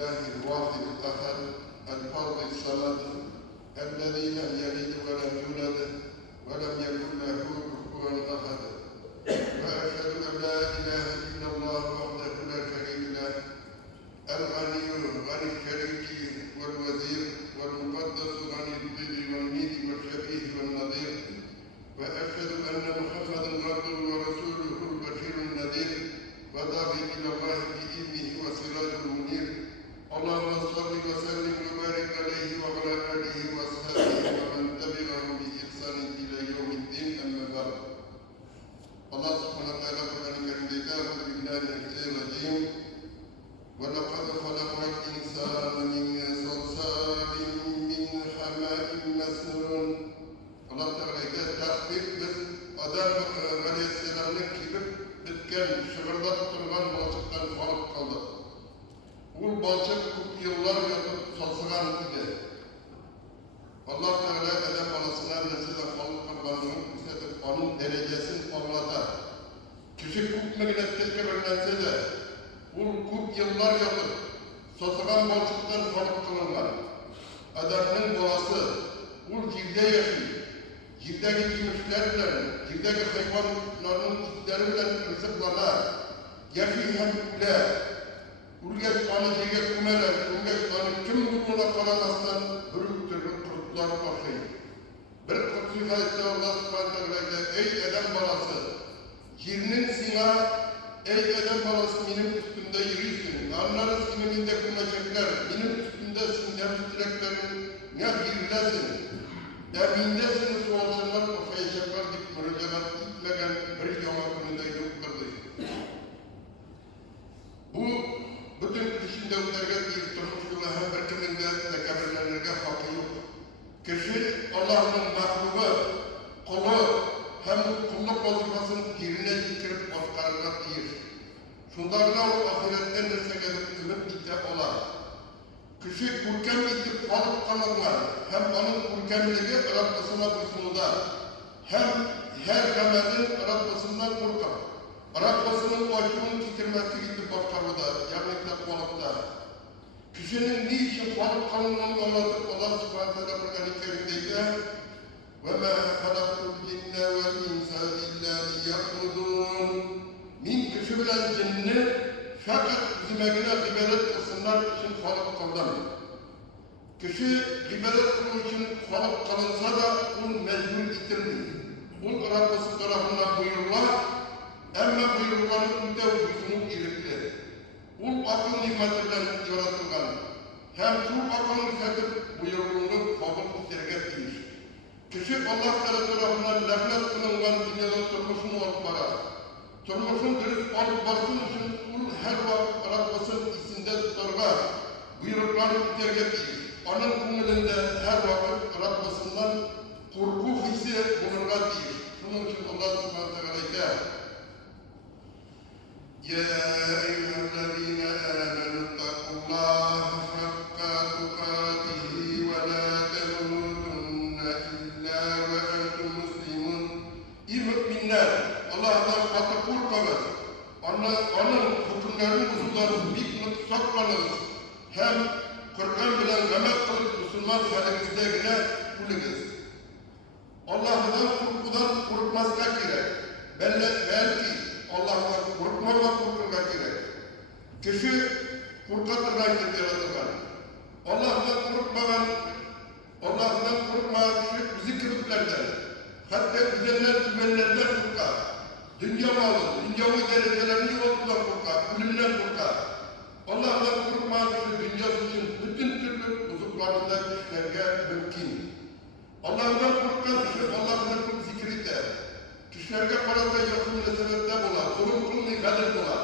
لله الواحد الأحد الفرد الصمد الذي لم يلد ولم يولد ولم يكن له كفوا أحد وأشهد أن لا إله إلا الله وحده لا شريك له الغني عن الشريك والوزير والمقدس عن الضد والميت والشبيه والنظير وأشهد أن محمدا عبده ورسوله البشير النذير وداعي إلى الله بإذنه وسراج المنير اللهم صل وسلم وبارك عليه وعلى آله وأصحابه ومن تبعهم بإحسان إلى يوم الدين أما بعد الله سبحانه وتعالى قرآن الكريم أعوذ بالله من الشيطان الرجيم ولقد خلقنا الإنسان من صلصال من حماء مسنون Allah Teala'ya takdir biz Adem Aleyhisselam'ın kibir bitken, şıgırdak durgan balçıktan kalıp kaldı. Bu balçık yıllar yatıp sasıgan idi. Allah Teala Adem balasına nesile kalıp kalmanının istedik, onun derecesini anlatar. Kişi kutmegine tekrar de, bu yıllar yatıp sasıgan balçıktan kalıp kalınlar. Adem'in balası, bu cilde yaşıyor. Cildeki gümüşlerle, cildeki hayvanların itleriyle rızıklarla, yaşayışlarla, urgeç anı cege kumeler, urgeç anı tüm buna kalamasından bürüktür, kurtlar başlayın. Bir kutsu hadiste Allah subhanahu wa ta'ala, ey Adem balası, yerinin sina, ey Adem balası benim üstümde yürüysün, anları siniminde kumacaklar, benim üstümde sinir süreklerin ne birlesin. Deminde sualcılar kafaya çakar dik müracaat gitmeden bir yama gününde yok kıldı. Bu bütün kişinde öterge bir turmuş yolu hem bir kiminde tekabirlerine hakkı yok. Kişi Allah'ın mahlubu, kulu hem kulluk vazifasını yerine getirip başkarına değil. Şunlarla o ahiretten derse gelip ümit gitti ola. Kişi kurkem gidip kalıp kalırlar. Hem onun kurkemliği Rabbisine buysunuda. Hem her emelin Rabbisinden korkar. Rabbisinin o aşkının titirmesi gidip başkarıda. Yani takvalıkta. Kişinin niçin kalıp kalınlığını anlatıp Allah subhanahu wa ta'ala Kur'an-ı Kerim'deyse وَمَا خَلَقُ الْجِنَّ وَالْاِنْسَ إِلَّا لِيَعْبُدُونَ Min kişi bilen cinni fakat bizimegine ibadet kılsınlar için kalıp kaldım. Kişi ibadet kılın için kalıp kalınsa da kul mecbur itilmiyor. Kul Rabbisi tarafından buyururlar, ama buyururların mütevvüsünün irikli. Kul akıl nimetinden yaratılgan. Hem şu akılın fetip buyurduğunu kabul isterget değil. Kişi Allah tarafından laflet kılıngan dünyada turmuşunu alıp barar. Turmuşun dürüst alıp barsın için kul her vakit Rabbisinin isinde tutarlar. Buyrukları iterget değil. Onun kumulinde her vakit Rabbisinden korku hissi bulunurlar değil. Şunun için Allah subhanahu wa ta'ala Ya eyyühellezine âmenü ittakullâhe hakka tukâtihi ve lâ temutunne illâ ve entum muslimun. İyi müminler, Allah'tan katı korkanız. Onun hükümlerin usullarını bir saklanınız. Hem Kur'an bilen rahmet kılıp Müslüman halinizde kulünüz. Allah'tan korkudan korkmazsa gerek. Belki Allah'tan korkmamak gerek. Kişi korkatırdan yaratılgan. Allah'tan korkmayan kişi bizi kırıklardan. Hatta güzeller tümenlerden korkar. Dünya malı, dünyavi derecelerini yolundan korkar, ölümden korkar. Allah'tan korkmayan kişi dünyası için bütün türlü uzaklarında kişilerge mümkün. Allah'tan korkan kişi Allah'tan kork zikri der. Kişilerge parada yakın meselede bular, sorumluluğunu kadir bular.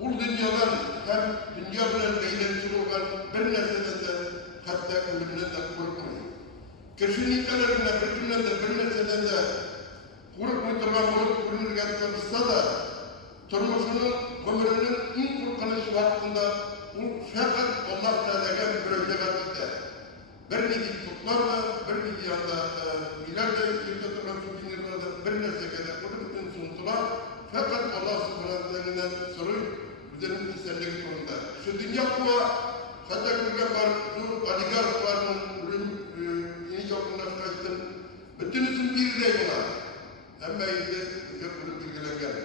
Ul dünyadan hem dünya bilen eğlenceli olan bir meselede hatta ölümden de korkmuyor. Kişinin kaderine bir meselede kurup muhtemelen kurulur yaptırırsa da turmuşunun, ömrünün en korkunç vaktinde o fakat Allah Teala'ya müracaat eder. Bir nevi tutlarla, bir nevi yanda ileride yürütülen sütunlarda bir nesekede bütün suntular fakat Allah Subhanahu wa Ta'ala'dan soruyor, üzerinde senlik sonunda. Şu dünya kuva Sadaklıga var, bu oligarkların yeni yakınlaştırın. Bütünüsün bir de yola. Hem de yapılıp bilgilengen.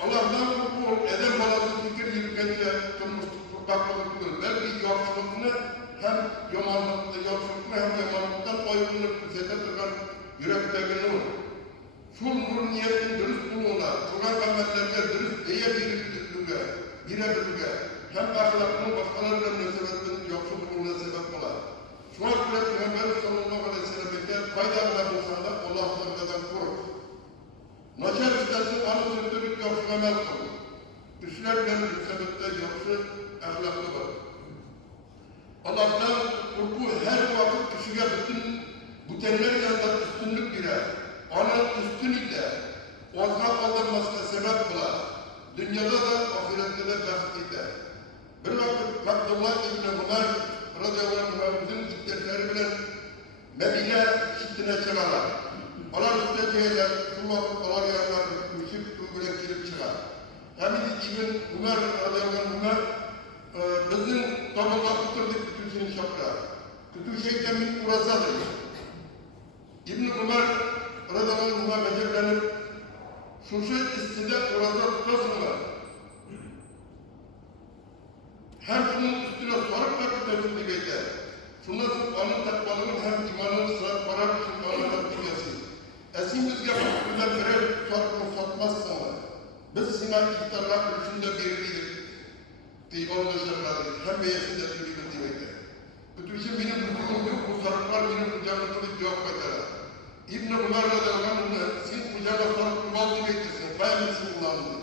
Allah'tan bu eder balası fikir yürüyünce tırmıştık, kurtaklıklı. Belki yoksullukunu hem yoksullukunu hem yamanlıktan ayrılıp zete tıkan yürekteki nur. Şu nur niyetin dürüst bulduğuna, kılgan amellerine dürüst diyebilirliğe, birebirliğe, hem ahlakının başkalarıyla münasebetinin yoksullukluğuna sebep olar. Şu an Peygamber sallallahu aleyhi ve sellem'e faydalı bulsan da Allah'tan korur. Naçar istersin anı sürdürüp yoksul amel kılın. Düşlerden sebepte yoksul ahlaklı var. Allah'tan korku her vakit kişiye bütün bu teller yanında üstünlük birer. Onun üstün ide, ozga kaldırmasına sebep kılar. Dünyada da ahirette de baht ide. Bir vakit Abdullah İbni Ömer radıyallahu anh'ın iddetleri bilen Medine şiddine çıkarlar. Onlar üstüne çeyirler, şu vakit olar yanlar, müşrik tuğbüle girip çıkar. Hem İbn Ömer radıyallahu anh'a bizim tabaka tutturduk kütüsünü şapka. Kütü şeyden bir urasadır. İbn Ömer radıyallahu anh'a becerlenip şu şey istide urasa tutasınlar. Hem şunun üstüne sorup da kütüsünü dibeyde. Şundan sonra onun takvalının hem imanın sırat parar için bana takdimiyesi. Esin bizge bakımdan birer sorunu satmazsanlar. Biz sinan iftarlar kurşunda birliğidir. Onu da şartladık. Hem beyesinde birliğidir demekte. Bütün şey benim hukukum yok. Bu sarıklar benim kucağımda cevap eder. İbn-i Ömer radıyallahu anh'ı siz kucağına sarıp kurban demektesin. Kaybetsin kulağını.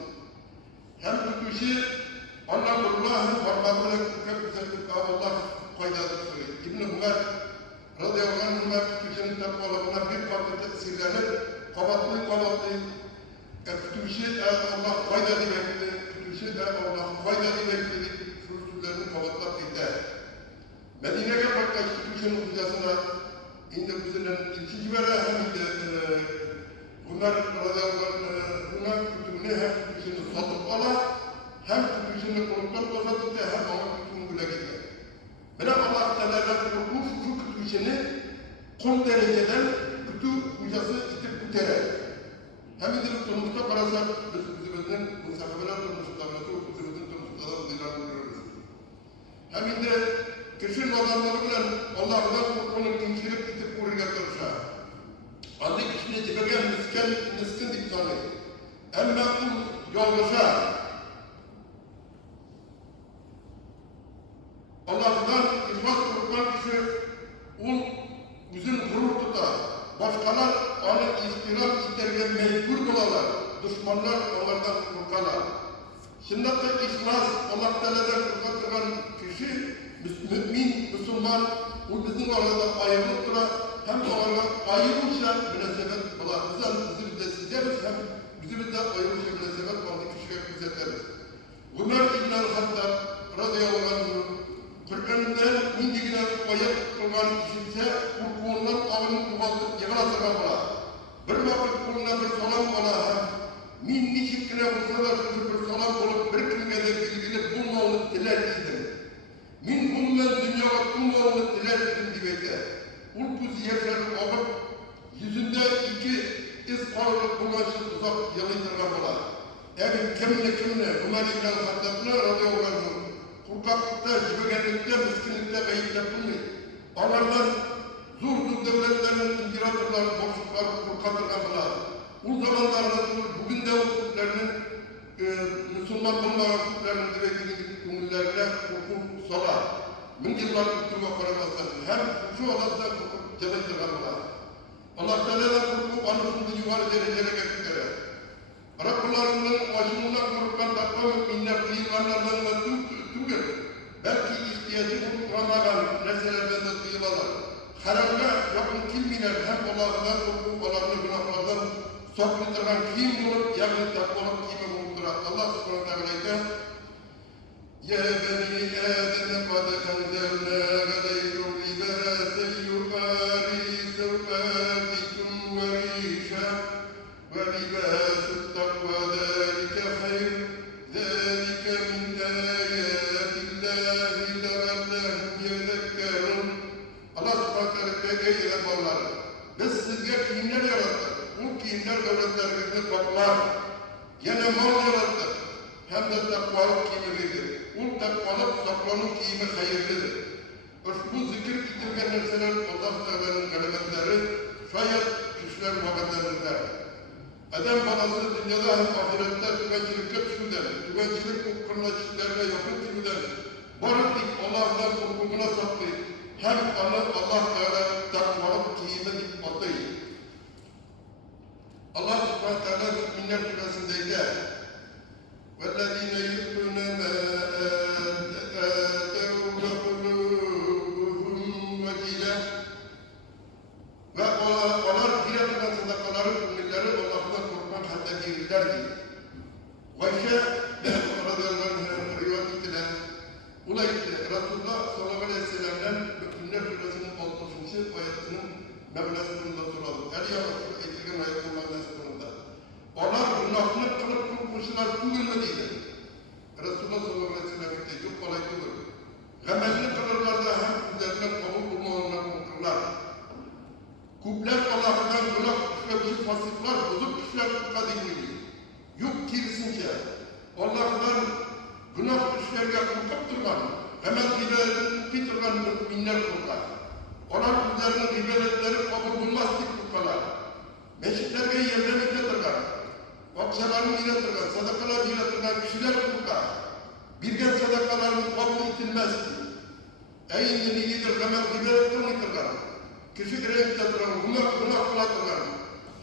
Hem bütün şey Allah'ın parmağıyla köpüsettik. Allah faydalı söylüyor. İbn-i Ömer radıyallahu anh'ı kütüğünün takvalarına bir farklı tesirlenip kavatlı kütüğü Allah fayda demekti. Kütüğü de Allah fayda demekti. Sürtülerini kavatlap gitti. Medine'ye baktık kütüğünün hocasına indi bizimle ikinci vere hem de bunlar radıyallahu anh'ına kütüğünü hem kütüğünü satıp ala hem kütüğünü konuktan bozadık da hem ona kütüğünü güle gitti. Bırak Allah Teala'dan korkuş şu kütüğünü kol dereceden kütüğ hocası itip kütere. Hem de sonuçta parasak bizimizin musafabeler sonuçlarına bizimizin sonuçlarına zilan görürüz. Hem de kişinin adamları bilen Allah'dan korkunun inçirip itip kuruyla karışa. Adı kişine cibegen miskin diktanı. Emme yoldaşa. Allah'tan ihlas korkan kişi bizim gurur tutar. Başkalar onu istiram iterge mecbur olalar. Düşmanlar onlardan korkarlar. Şimdi de ihlas Allah Teala'dan korkan kişi mümin, Müslüman, o bizim arada ayrılıp durar. Hem de onlarla ayrılmışlar münasebet olar. Bizim de sizleriz hem bizim de ayrılmışlar münasebet olan kişiye gözeteriz. Ömer İbn el-Hattab radıyallahu anh Kur'an'dan mindigine koyup kılgan kişiyse korkuğundan avını kuvaldık yıkıla sebep ola. Bir vakit kuluna bir salam ola hem min niçikkine bulsa da bir salam olup bir kimede bilgili bulmağını diler idim. Min bundan dünyaya bulmağını diler idim demekte. Ulpuz yerleri ağıp yüzünde iki iz kalıp bulmasın uzak yalıydırgan ola. Yani kimle Ömer İbn el-Hattab'ına radıyallahu anh korkaklıkta, cübegenlikte, miskinlikte gayip yapılmıyor. Onlardan zurdu devletlerinin indiratörleri, boşlukları korkatırganlar. O zamanlarda bugün de o Türklerinin Müslüman bulmayan Türklerin direktinin gönüllerine korku sorar. Min yıllar tutturma koramazlar. Hem şu Allah'tan korkup cennettirganlar. Allah Teala'dan korku anısında yuvarı derecelere getirdiler. Rablarının başından korkan takma müminler kıyılanlardan da tügür. Belki ihtiyacı bulunamayan meselelerden de kıyılalar. Haramga yakın kimmiler hem Allah'ından korkup olanlı günahlardan saklıdırgan kim bulup yani takmalık kimi bulundurar. Allah subhanahu wa ta'ala Ya beni Adem kad enzelna aleykum libasen yubari sevatikum ve rişa ve libasu takva ذلك خير ذلك من آيات güzel devletlerimizni toplar. Yine mal yarattı. Hem de takvalık kıymetlidir. Ul takvalık saklanık kıymi hayırlıdır. Bu zikir getirgen nerseler Allah Teala'nın kelimetleri şayet kişiler vakitlerinde. Adam balası dünyada hem ahirette tüvencilikle düşüden, tüvencilik kırnaçlarına yakın düşüden, barık Allah'tan hukukuna saklayıp, hem Allah Teala takvalık kıymetli atayı. Allah Subhanahu Teala Müminler Suresi'ndeydi. وَالَّذ۪ينَ يُؤْتُونَ مَا آتَوْا وَقُلُوبُهُمْ وَجِلَةٌ ve onlar diğer sadakaları, müminleri Allah'tan korkmak hatta girirlerdi. Ayşe radıyallahu anh'a rivayet edilen ulaydı. Resulullah sallallahu aleyhi ve sellem'den Müminler Suresi'nin 60. ayetinin Mevlası'nda soralım. Ya Resul etkilen ayetin Mevlası'nda. Onlar günahını kılıp kurmuşlar, tüyülmediydi. Resulullah sallallahu aleyhi ve sellem dedi, yok kolay değil. Gamelli kılırlar da hem üzerine kabul bulmalarına korkurlar. Kubler Allah'tan günah işlemiş fasıklar, bozuk kişiler kadimliği. Yok kirisince, Allah'tan günah işlerine korkup durman, hemen gibilerden müminler korkar. Onlar üzerine ribeletleri kabul bulmazdık korkarlar. Meşitlerine yerlemekte durgar. Vakşaların ile durgar, sadakalar ile durgar kişiler korkar. Birgen sadakaların kabul edilmezdi. Eyni niyedir hemen ribeletten durgar. Kişi renkte duran, günah kılatırlar.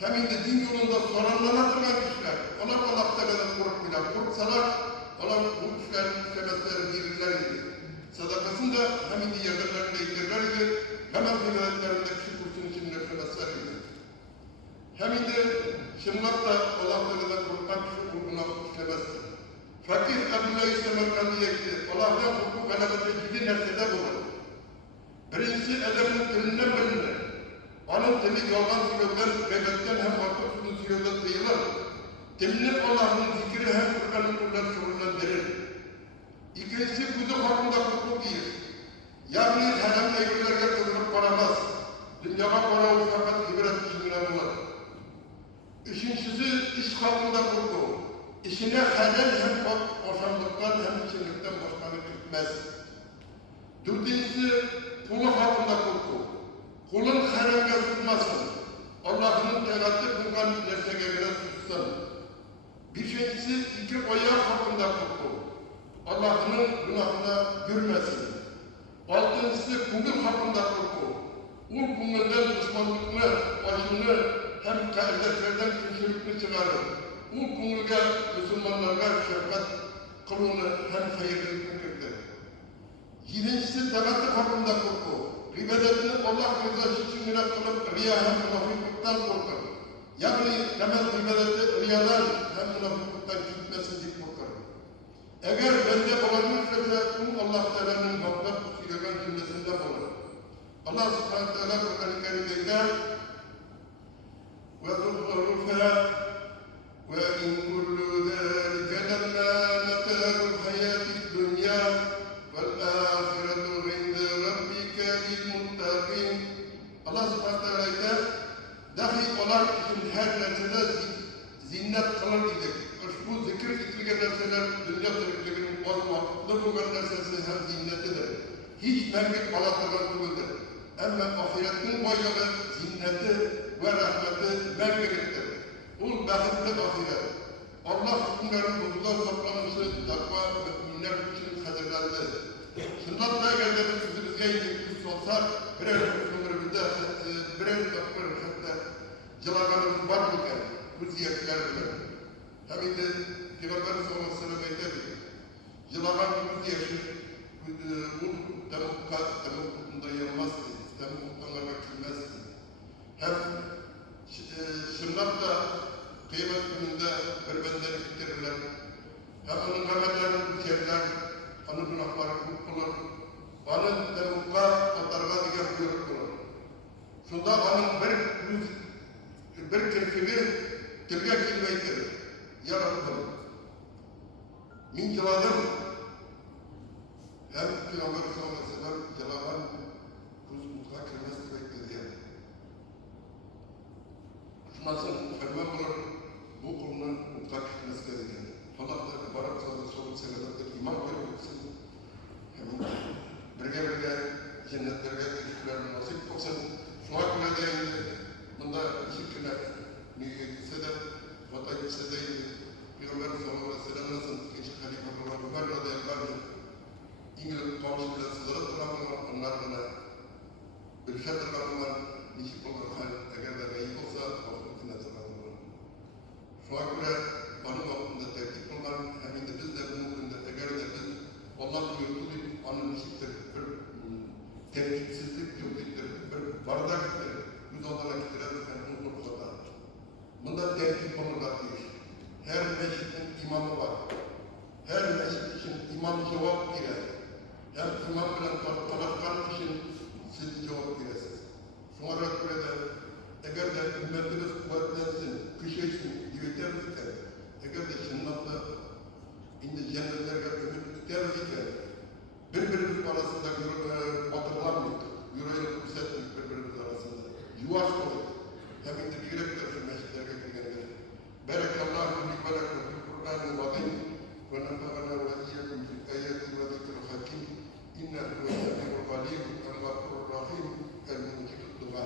Hemen de din yolunda soranlanatırlar kişiler. Onlar Allah'ta kadar korkmuyorlar. Korksalar, onlar bu kişilerin işlemezleri birbirleriydi. Sadakasını da hemen de yerlerlerinde indirlerdi. Hemen rivaletlerinde kişi kursun için nefretleriydi. Hemen de şımlat da Allah'ta kadar korkan kişi bu günah işlemezdi. Fakir Abdullah Semerkandi'ye gitti. Allah'tan hukuk alakası gidi nersede bulur. Birincisi edebin dilinden bilinir. Onun dili yalan sürevden, gaybetten hem vakıf sulu sürevden sayılır. Dilinin Allah'ın zikri hem Kur'an'ın kullar şuurlandirir. İkincisi kuzu hakkında hukuk değil. Yani haram eğrilerine kızdırıp varamaz. Dünyaya para fakat ibret düşünülen olur. Üçüncüsü iş hakkında hukuk. İşine helal hem boşanlıktan hem içinlikten boşanlık gitmez. Dördüncüsü kulu hakkında korku. Kulun haramga tutmasın. Allah'ın teratip bulgan nersege göre tutsun. Beşincisi iki oyak hakkında korku. Allah'ın günahına gürmesin. Altıncısı kungul hakkında korku. Ul kungulden düşmanlıkını, aşını hem kardeşlerden küçülükünü çıkarır. Ul kungulga Müslümanlarga şefkat kılını hem hayırlılıkını kırdır. Yedincisi tevattık hakkında korku. Ribadetini Allah rızası için yine kılıp riya hem münafıklıktan korkar. Yani temel ribadeti riyadan hem münafıklıktan gitmesin diye korkar. Eğer bende olabilirse Allah Teala'nın vakfat filagan cümlesinde olur. Allah Subhanahu Teala Kur'an-ı Kerim'de وَذُخْرُفَا وَاِنْ كُلُّ ذَٰلِكَ لَمَّا مَتَاعُ الْحَيَاةِ الدُّنْيَا وَالْآخِرَةُ عِنْدَ رَبِّكَ لِلْمُتَّقِينَ Allah Subhanahu Teala'da dahi onlar için her nersede zinnet kılır idik. Bu zikir itilgen nerseler dünya zikirinin vakıflı bulgan nersesi hem zinnetidir. Hiç mevcut alatılan kılıdır. Ama ahiretin boyalı zinneti ve rahmeti mevcuttur. Bu bahitli ahiret. Allah hükümlerin buzullar toplaması takva müminler için hazırlandı. Sünnatla geldiğimiz yüzümüzge yiyecekmiş olsa birer hükümlerimizde birer takvar hatta cılaganımız var mıken bu ziyetler bilir. Hemen de Peygamber sallallahu aleyhi ve sellem eyledik. Cılagan bu ziyeti bu temukkunda yanmazdı. Temukkunda kilmezdi. Hem sünnatla kıymet gününde berbenderi bitirirler. Hem onun kamerlerini bitirirler. Onun günahları kutkulur. Onun temukka atarga diğer buyuruk kulur. Şunda onun bir kirfini tilge kilmeydir. Ya Rabbim, min celadım. Hem Peygamber sallallahu aleyhi ve sellem celadan kuzmukka kirmez demektir diye. tutmasın, ferman bu konudan mutlak etmesi gereken. Allah'ta barak sağlığı soğuk senelerdir iman görüyorsun. Hem birge cennetlerge teşekkürler nasip olsun. Şuna göre de bunda teşekkürler. Niyetse de, vatayetse de Peygamber sallallahu aleyhi ve sellem nasıl ikinci halife olarak Ömer'le de yapardı. İngiliz komşularla sızlara tırmanlar, onlarla bir şey tırmanlar, nişip olur hal, eğer de iyi olsa, vakıfına tırmanlar. Şuna göre onun vaktinde tertip olan, hem de biz de bunun günde eğer de biz Allah'ın yurtulup onun nişiptir, bir tertipsizlik yurtludur, bir bardakdır, biz onlara getirirken bunu kurtarlar. Bunda tertip olurlar değil. Her meşritin imamı var. Her meşrit için imam cevap girer. Hem imam bilen tarafkan için siz cevap girersiniz. Sonra burada eğer de ümmetiniz kuvvetlensin, kışaysın, güveteriz iken, eğer de şınlatla indi cennetlerine ümit tutarız iken, birbirimiz arasında batırlanmayık, yüreğini kutsetmeyik birbirimiz arasında. Yuvaş olduk. Hem indi bir yürekler şu meşritlerine girgenler. Barakallahu li ve lekum fil Kur'anil azim ve nefa'ana ve iyyakum fil ayati ve zikril hakim. İnnehu huves semi'ul alim el-ghafurur rahim el-mujibud du'a.